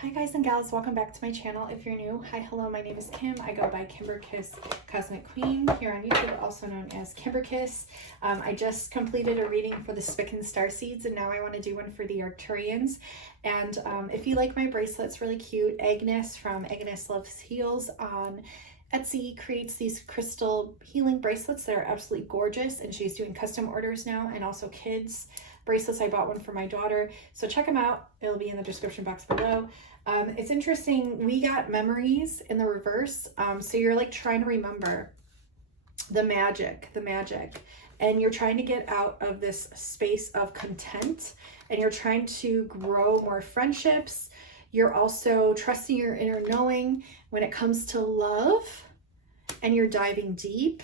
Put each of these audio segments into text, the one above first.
Hi guys and gals, welcome back to my channel. If you're new, hi, hello, my name is Kim. I go by Kimberkiss Cosmic Queen here on YouTube, also known as Kimberkiss. I just completed a reading for the Spican Starseeds, and now I want to do one for the Arcturians. And if you like my bracelets, really cute, Agnes from Agnes Loves Heals on Etsy creates these crystal healing bracelets that are absolutely gorgeous, and she's doing custom orders now, and also kids bracelets. I bought one for my daughter, so check them out. It'll be in the description box below. It's interesting, we got memories in the reverse, so you're like trying to remember the magic, and you're trying to get out of this space of content, and you're trying to grow more friendships. You're also trusting your inner knowing when it comes to love, and you're diving deep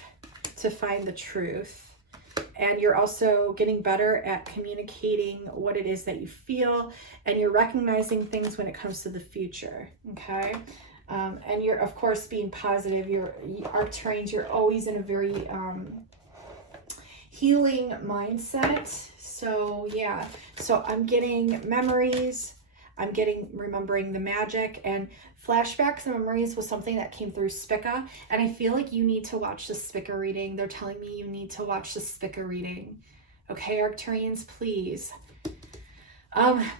to find the truth. And you're also getting better at communicating what it is that you feel, and you're recognizing things when it comes to the future, okay? And you're, of course, being positive. You're Arcturians, you're always in a very healing mindset. So yeah, so I'm getting memories, I'm getting remembering the magic, and flashbacks and memories was something that came through Spica, and I feel like you need to watch the Spica reading. They're telling me you need to watch the Spica reading. Okay, Arcturians, please.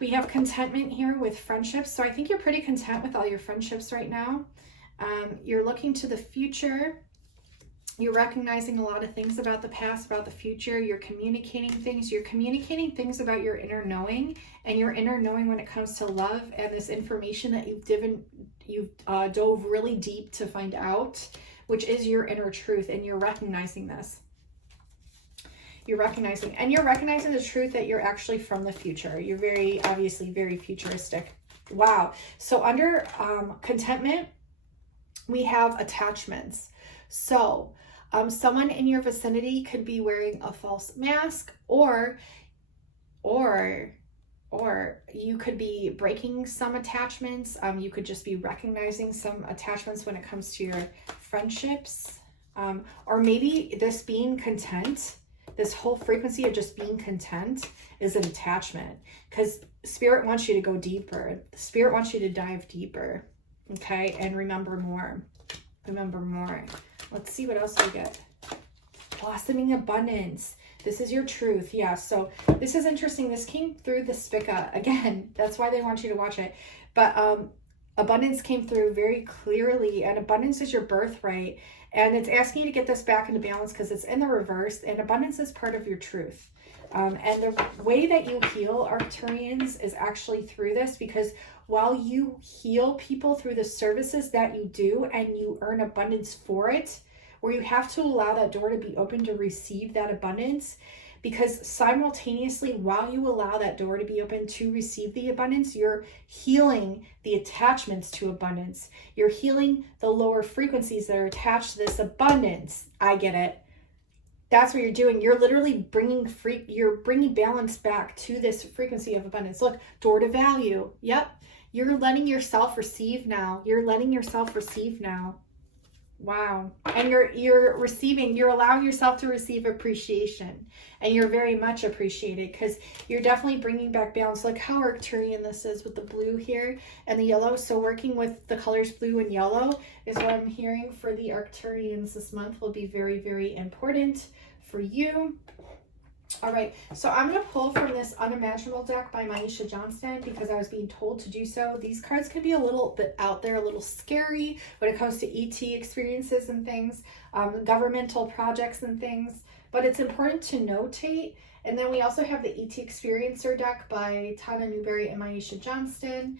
We have contentment here with friendships, so I think you're pretty content with all your friendships right now. You're looking to the future. You're recognizing a lot of things about the past, about the future. You're communicating things. You're communicating things about your inner knowing, and your inner knowing when it comes to love, and this information that you've dove really deep to find out, which is your inner truth, and you're recognizing this. You're recognizing the truth that you're actually from the future. You're obviously very futuristic. Wow. So under contentment, we have attachments. So someone in your vicinity could be wearing a false mask, or you could be breaking some attachments. You could just be recognizing some attachments when it comes to your friendships. Or maybe this being content, this whole frequency of just being content is an attachment, because Spirit wants you to go deeper. Spirit wants you to dive deeper, okay? And remember more. Remember more. Let's see what else we get. Blossoming abundance. This is your truth. Yeah, so this is interesting. This came through the Spica. Again, that's why they want you to watch it. But abundance came through very clearly, and abundance is your birthright. And it's asking you to get this back into balance because it's in the reverse, and abundance is part of your truth. And the way that you heal, Arcturians, is actually through this, because while you heal people through the services that you do and you earn abundance for it, where you have to allow that door to be open to receive that abundance, because simultaneously, while you allow that door to be open to receive the abundance, you're healing the attachments to abundance. You're healing the lower frequencies that are attached to this abundance. I get it. That's what you're doing. You're literally you're bringing balance back to this frequency of abundance. Look, door to value. Yep. You're letting yourself receive now. You're letting yourself receive now. Wow. And you're receiving, you're allowing yourself to receive appreciation, and you're very much appreciated because you're definitely bringing back balance. Look how Arcturian this is with the blue here and the yellow. So working with the colors blue and yellow is what I'm hearing for the Arcturians this month will be very, very important for you. All right, so I'm going to pull from this Unimaginable deck by Maisha Johnston because I was being told to do so. These cards can be a little bit out there, a little scary when it comes to ET experiences and things, governmental projects and things, but it's important to notate. And then we also have the ET Experiencer deck by Tana Newberry and Maisha Johnston.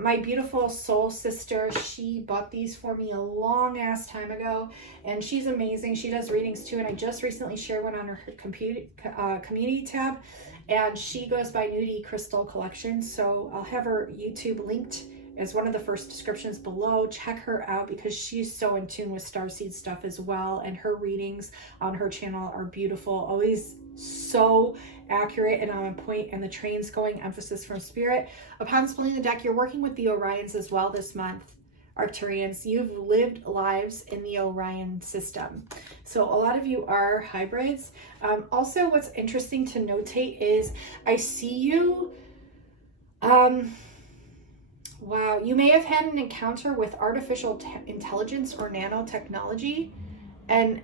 My beautiful soul sister, she bought these for me a long ass time ago, and she's amazing. She does readings too, and I just recently shared one on her community tab, and she goes by Nudie Crystal Collection. So I'll have her YouTube linked as one of the first descriptions below. Check her out because she's so in tune with Starseed stuff as well, and her readings on her channel are beautiful, always so accurate and on point, and the train's going, emphasis from Spirit. Upon splitting the deck, you're working with the Orions as well this month, Arcturians. You've lived lives in the Orion system, so a lot of you are hybrids. Also, what's interesting to notate is I see you Wow, you may have had an encounter with artificial intelligence or nanotechnology, and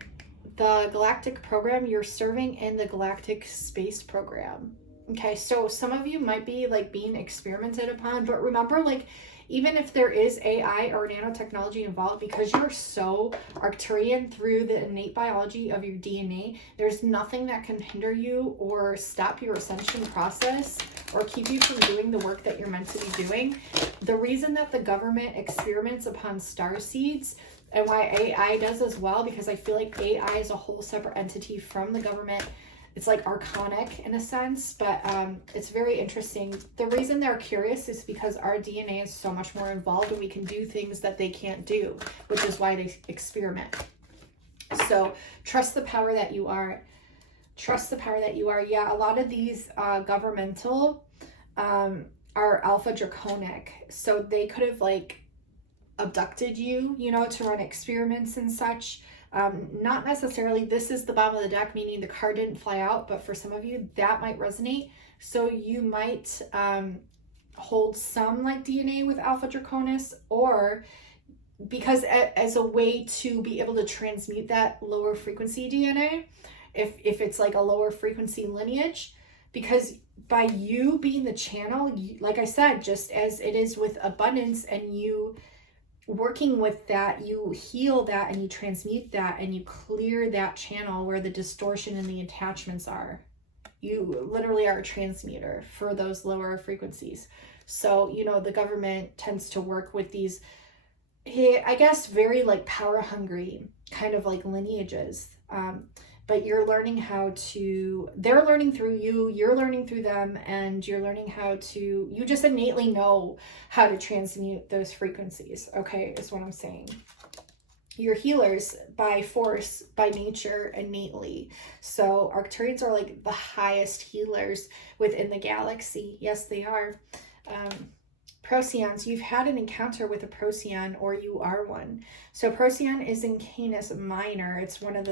the galactic program you're serving in the galactic space program. Okay, so some of you might be like being experimented upon, but remember, like, even if there is AI or nanotechnology involved, because you're so Arcturian through the innate biology of your DNA, there's nothing that can hinder you or stop your ascension process or keep you from doing the work that you're meant to be doing. The reason that the government experiments upon starseeds, and why AI does as well, because I feel like AI is a whole separate entity from the government. It's like archonic in a sense, but it's very interesting. The reason they're curious is because our DNA is so much more involved and we can do things that they can't do, which is why they experiment. So trust the power that you are. Trust the power that you are. Yeah, a lot of these governmental are alpha draconic. So they could have like abducted you, you know, to run experiments and such. Not necessarily this is the bottom of the deck, meaning the card didn't fly out, but for some of you that might resonate. So you might hold some like DNA with Alpha Draconis, or because as a way to be able to transmute that lower frequency DNA, if it's like a lower frequency lineage, because by you being the channel, like I said, just as it is with abundance and you working with that, you heal that and you transmute that and you clear that channel where the distortion and the attachments are. You literally are a transmuter for those lower frequencies. So, you know, the government tends to work with these, I guess, very like power hungry kind of like lineages. But you're learning how to, they're learning through you, you're learning through them, and you're learning how to, you just innately know how to transmute those frequencies, okay, is what I'm saying. You're healers by force, by nature, innately. So Arcturians are like the highest healers within the galaxy. Yes, they are. Procyons, you've had an encounter with a Procyon, or you are one. So Procyon is in Canis Minor. It's one of the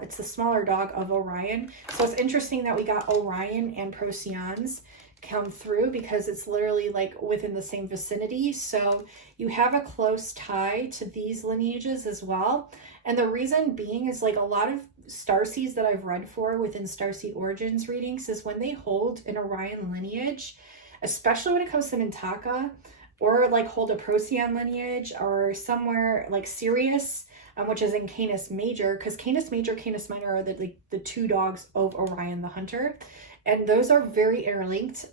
it's the smaller dog of Orion. So it's interesting that we got Orion and Procyons come through, because it's literally like within the same vicinity. So you have a close tie to these lineages as well. And the reason being is like a lot of starseeds that I've read for within Starseed Origins readings is when they hold an Orion lineage, especially when it comes to Mintaka, or like hold a Procyon lineage, or somewhere like Sirius, which is in Canis Major, because Canis Major, Canis Minor are the two dogs of Orion the Hunter, and those are very interlinked.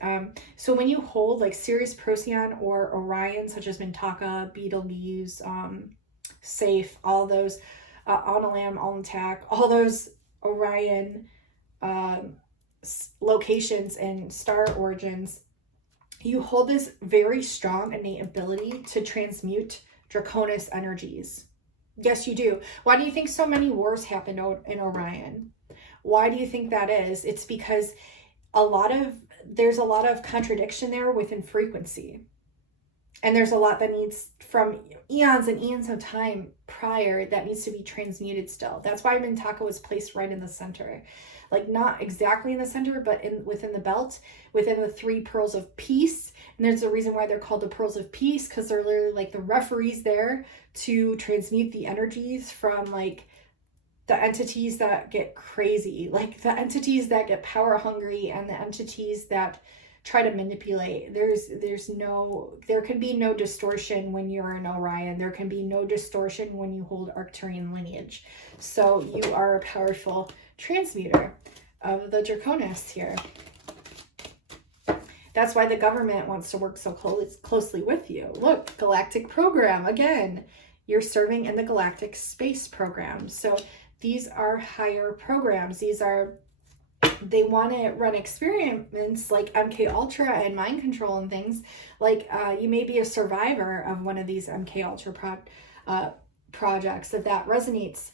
So when you hold like Sirius, Procyon, or Orion, such as Mintaka, Betelgeuse, Safe, all those, Onalam, Almatac, all those Orion locations and star origins, you hold this very strong innate ability to transmute Draconis energies. Yes, you do. Why do you think so many wars happened in Orion? Why do you think that is? It's because there's a lot of contradiction there within frequency. And there's a lot that needs, from eons and eons of time prior, that needs to be transmuted still. That's why Mintaka was placed right in the center. Like not exactly in the center, but within the belt, within the 3 pearls of peace. And there's a reason why they're called the pearls of peace, because they're literally like the referees there to transmute the energies from like the entities that get crazy, like the entities that get power hungry, and the entities that try to manipulate. There can be no distortion when you're an Orion. There can be no distortion when you hold Arcturian lineage. So you are a powerful transmuter of the Draconis here. That's why the government wants to work so closely with you. Look, galactic program, again, you're serving in the galactic space program. So these are higher programs. They want to run experiments like MK Ultra and mind control and things. Like you may be a survivor of one of these MK Ultra projects. If that resonates,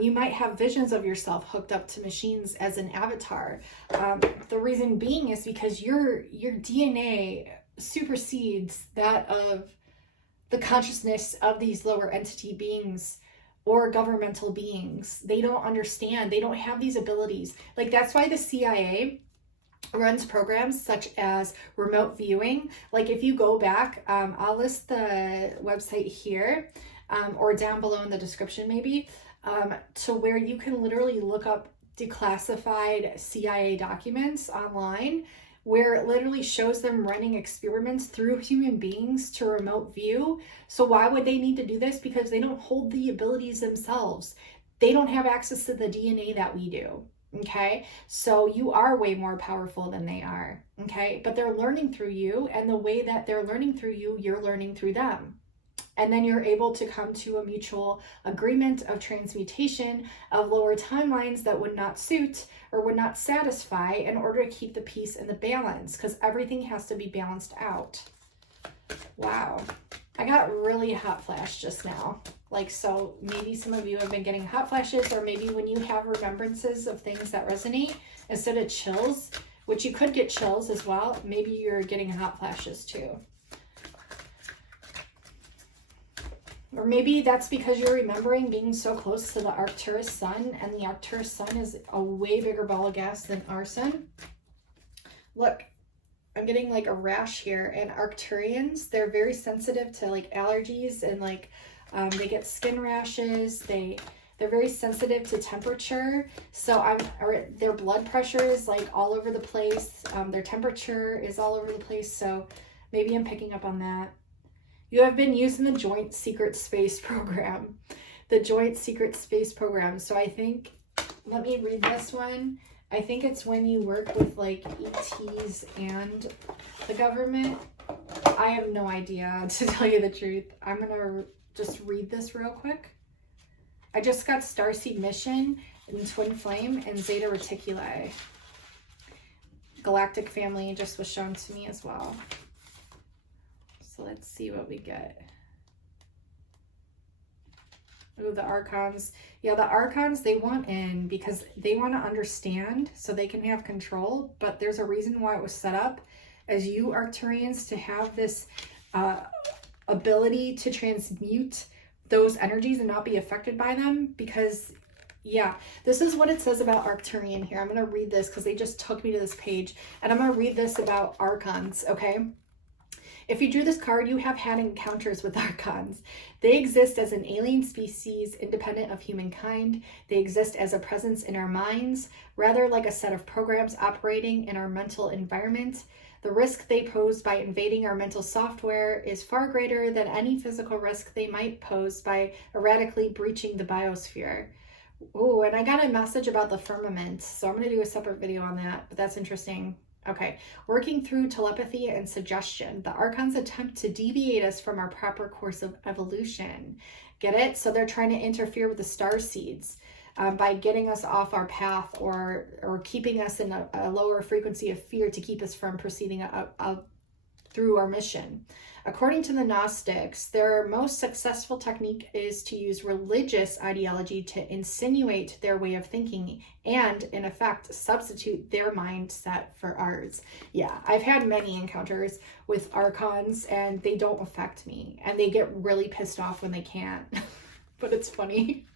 you might have visions of yourself hooked up to machines as an avatar. The reason being is because your DNA supersedes that of the consciousness of these lower entity beings or governmental beings. They don't understand. They don't have these abilities. Like that's why the CIA runs programs such as remote viewing. Like if you go back, I'll list the website here or down below in the description maybe, to where you can literally look up declassified CIA documents online, where it literally shows them running experiments through human beings to remote view. So why would they need to do this? Because they don't hold the abilities themselves. They don't have access to the DNA that we do. Okay, so you are way more powerful than they are. Okay, but they're learning through you, and the way that they're learning through you, you're learning through them. And then you're able to come to a mutual agreement of transmutation of lower timelines that would not suit or would not satisfy, in order to keep the peace and the balance, because everything has to be balanced out. Wow, I got really hot flash just now. Like, so maybe some of you have been getting hot flashes, or maybe when you have remembrances of things that resonate, instead of chills, which you could get chills as well, maybe you're getting hot flashes too. Or maybe that's because you're remembering being so close to the Arcturus sun, and the Arcturus sun is a way bigger ball of gas than our sun. Look, I'm getting like a rash here, and Arcturians, they're very sensitive to like allergies, and like they get skin rashes. They're very sensitive to temperature. So their blood pressure is like all over the place. Their temperature is all over the place. So maybe I'm picking up on that. You have been using the Joint Secret Space Program. The Joint Secret Space Program. So I think, let me read this one. I think it's when you work with like ETs and the government. I have no idea, to tell you the truth. I'm going to just read this real quick. I just got Starseed Mission and Twin Flame and Zeta Reticuli. Galactic Family just was shown to me as well. So let's see what we get. Ooh, the archons. Yeah, the archons, they want in because they want to understand so they can have control. But there's a reason why it was set up as you Arcturians to have this ability to transmute those energies and not be affected by them. Because yeah, this is what it says about Arcturian here. I'm going to read this because they just took me to this page, and I'm going to read this about archons. Okay, if you drew this card, you have had encounters with archons. They exist as an alien species independent of humankind. They exist as a presence in our minds, rather like a set of programs operating in our mental environment. The risk they pose by invading our mental software is far greater than any physical risk they might pose by erratically breaching the biosphere. Oh, and I got a message about the firmament, so I'm going to do a separate video on that, but that's interesting. Okay, working through telepathy and suggestion. The archons attempt to deviate us from our proper course of evolution. Get it? So they're trying to interfere with the starseeds by getting us off our path, or keeping us in a lower frequency of fear to keep us from proceeding through our mission. According to the Gnostics, their most successful technique is to use religious ideology to insinuate their way of thinking and, in effect, substitute their mindset for ours. Yeah, I've had many encounters with archons, and they don't affect me, and they get really pissed off when they can't. But it's funny.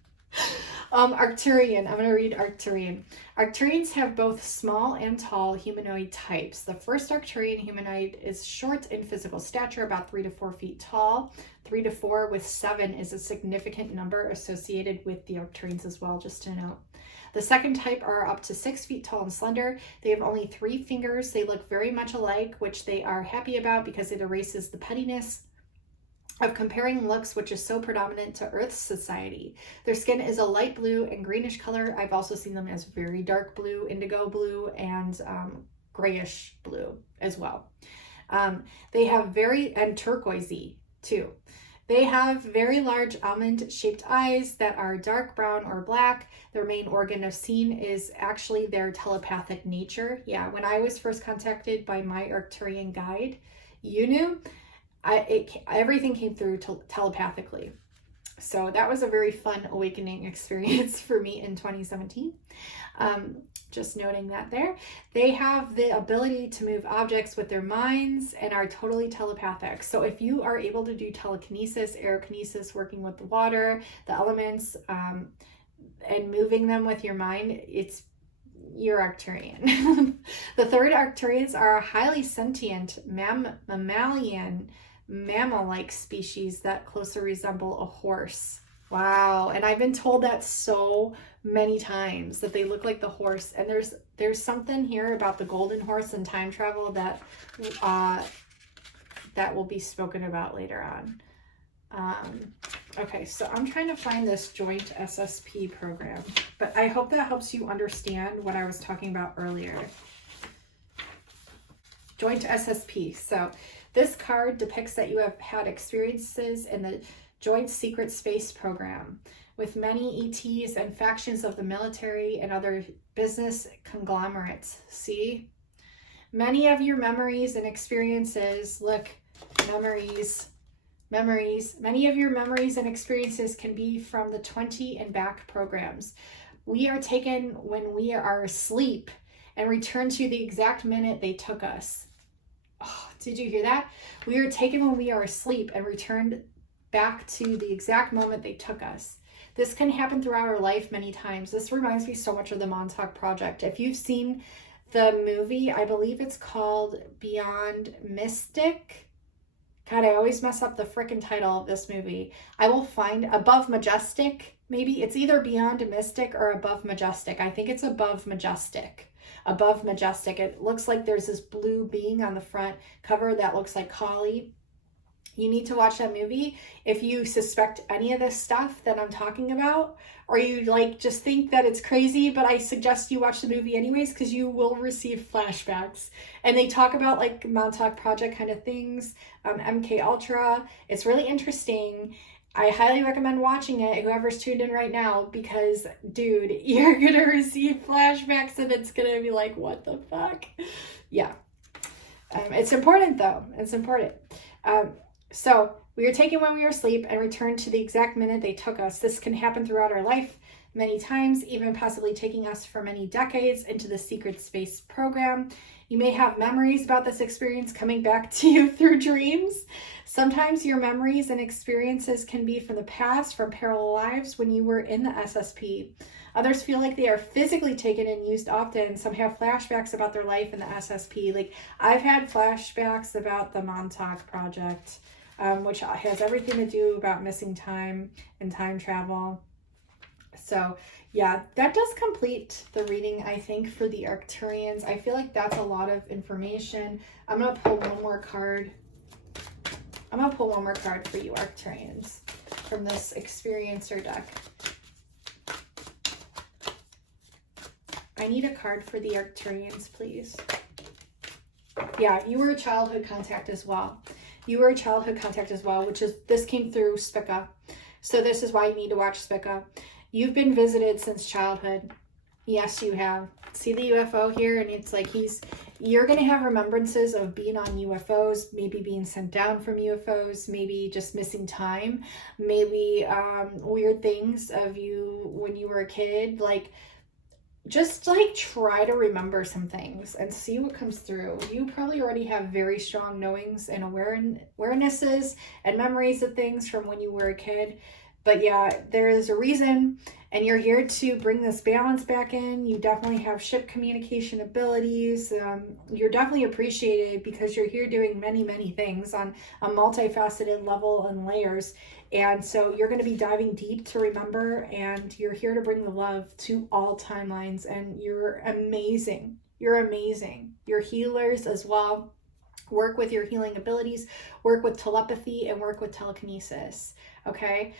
Arcturian. I'm going to read Arcturian. Arcturians have both small and tall humanoid types. The first Arcturian humanoid is short in physical stature, about 3 to 4 feet tall. 3 to 4 with 7 is a significant number associated with the Arcturians as well, just to note. The second type are up to 6 feet tall and slender. They have only 3 fingers. They look very much alike, which they are happy about because it erases the pettiness of comparing looks, which is so predominant to Earth's society. Their skin is a light blue and greenish color. I've also seen them as very dark blue, indigo blue, and grayish blue as well. They have and turquoisey too. They have very large almond-shaped eyes that are dark brown or black. Their main organ of seeing is actually their telepathic nature. Yeah, when I was first contacted by my Arcturian guide, you knew, everything came through telepathically. So that was a very fun awakening experience for me in 2017. Just noting that there. They have the ability to move objects with their minds and are totally telepathic. So if you are able to do telekinesis, aerokinesis, working with the water, the elements, and moving them with your mind, you're Arcturian. The third Arcturians are a highly sentient mammal-like species that closely resemble a horse. Wow. And I've been told that so many times, that they look like the horse. And there's something here about the golden horse and time travel that that will be spoken about later on. Okay, so I'm trying to find this joint SSP program, but I hope that helps you understand what I was talking about earlier. Joint SSP. So this card depicts that you have had experiences in the Joint Secret Space Program with many ETs and factions of the military and other business conglomerates. See? Many of your memories and experiences, look, memories. Many of your memories and experiences can be from the 20 and back programs. We are taken when we are asleep and return to the exact minute they took us. Oh, did you hear that? We are taken when we are asleep and returned back to the exact moment they took us. This can happen throughout our life many times. This reminds me so much of the Montauk Project. If you've seen the movie, I believe it's called Beyond Mystic. God, I always mess up the frickin' title of this movie. I will find Above Majestic, maybe. It's either Beyond Mystic or Above Majestic. I think it's Above Majestic. Above Majestic. It looks like there's this blue being on the front cover that looks like Kali. You need to watch that movie if you suspect any of this stuff that I'm talking about, or you like just think that it's crazy, but I suggest you watch the movie anyways, because you will receive flashbacks. And they talk about like Montauk Project kind of things, MK Ultra. It's really interesting. I highly recommend watching it, whoever's tuned in right now, because dude, you're gonna receive flashbacks and it's gonna be like, what the fuck? Yeah. It's important though. It's important. So we are taken when we are asleep and returned to the exact minute they took us. This can happen throughout our life many times, even possibly taking us for many decades into the secret space program. You may have memories about this experience coming back to you through dreams. Sometimes your memories and experiences can be from the past, from parallel lives when you were in the SSP. Others feel like they are physically taken and used often. Some have flashbacks about their life in the SSP. Like I've had flashbacks about the Montauk Project, which has everything to do about missing time and time travel. So yeah, that does complete the reading, I think, for the Arcturians. I feel like that's a lot of information. I'm going to pull one more card. I'm going to pull one more card for you Arcturians from this Experiencer deck. I need a card for the Arcturians, please. Yeah, you were a childhood contact as well. You were a childhood contact as well, which is, this came through Spica. So this is why you need to watch Spica. You've been visited since childhood. Yes, you have. See the UFO here? And it's like you're going to have remembrances of being on UFOs, maybe being sent down from UFOs, maybe just missing time, maybe weird things of you when you were a kid. Like, just like try to remember some things and see what comes through. You probably already have very strong knowings and awarenesses and memories of things from when you were a kid. But yeah, there is a reason, and you're here to bring this balance back in. You definitely have ship communication abilities. You're definitely appreciated because you're here doing many, many things on a multifaceted level and layers. And so you're going to be diving deep to remember, and you're here to bring the love to all timelines. And you're amazing. You're amazing. You're healers as well. Work with your healing abilities, work with telepathy, and work with telekinesis. Okay,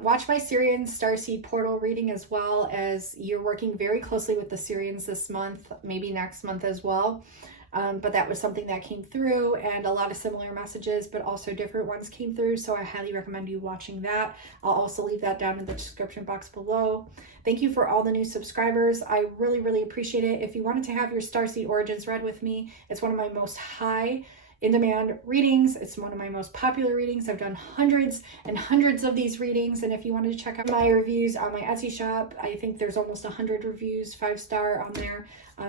watch my Syrian Starseed portal reading, as well as you're working very closely with the Syrians this month, maybe next month as well. But that was something that came through, and a lot of similar messages, but also different ones came through. So I highly recommend you watching that. I'll also leave that down in the description box below. Thank you for all the new subscribers. I really, really appreciate it. If you wanted to have your Starseed Origins read with me, it's one of my most high in-demand readings. It's one of my most popular readings. I've done hundreds and hundreds of these readings, and if you wanted to check out my reviews on my Etsy shop, I think there's almost 100 reviews, 5-star on there,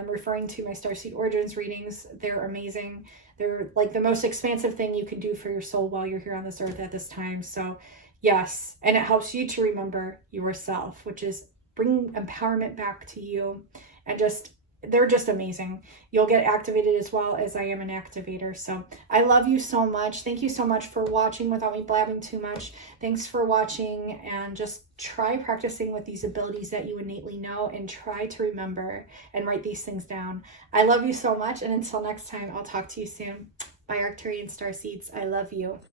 referring to my Starseed Origins readings. They're amazing. They're like the most expansive thing you can do for your soul while you're here on this earth at this time. So yes, and it helps you to remember yourself, which is bringing empowerment back to you and just they're just amazing. You'll get activated as well, as I am an activator. So I love you so much. Thank you so much for watching without me blabbing too much. Thanks for watching, and just try practicing with these abilities that you innately know, and try to remember and write these things down. I love you so much, and until next time, I'll talk to you soon. Bye, Arcturian Starseeds. I love you.